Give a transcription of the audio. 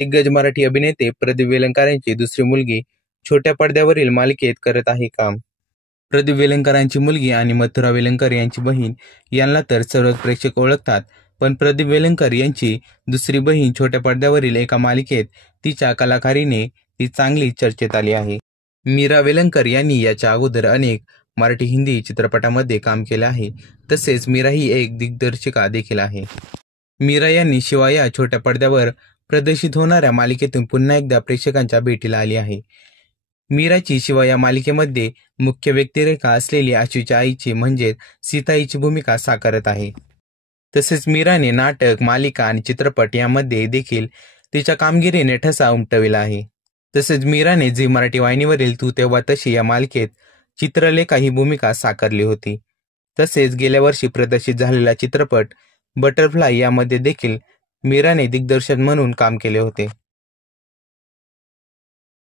दिग्गज मराठी अभिनेते प्रदीप वेलणकर यांची दुसरी मुलगी छोट्या पडद्यावरील मालिकेत करत आहे काम. प्रदीप वेलणकरांची मुलगी आणि मथुरा वेलणकर यांची बहीण यांना तर सर्वच प्रेक्षक ओळखतात, पण प्रदीप वेलणकर यांची दुसरी बहीण छोट्या पडद्यावरील एका मालिकेत तिच्या कलाकारीने ती चांगली चर्चेत आली आहे. मीरा वेलणकर यांनी याच्या अगोदर अनेक मराठी हिंदी चित्रपटांमध्ये काम केले आहे. तसेच मीरा ही एक दिग्दर्शिका देखील आहे. मीरा यांनी शिवा या छोट्या पडद्यावर प्रदर्शित होणाऱ्या मालिकेतून पुन्हा एकदा प्रेक्षकांच्या भेटीला आली आहे. मीराची शिवा या मालिकेमध्ये मुख्य व्यक्तिरेखा असलेली आशूच्या आईची म्हणजेच सीताईची भूमिका साकारत आहे. तसेच मीराने नाटक, मालिका आणि चित्रपट यामध्ये देखील तिच्या कामगिरीने ठसा उमटविला आहे. तसेच मीराने झी मराठी वाहिनीवरील तू तेव्हा तशी या मालिकेत चित्रलेखा ही भूमिका साकारली होती. तसेच गेल्या वर्षी प्रदर्शित झालेला चित्रपट बटरफ्लाय यामध्ये देखील मीराने दिग्दर्शक म्हणून काम केले होते.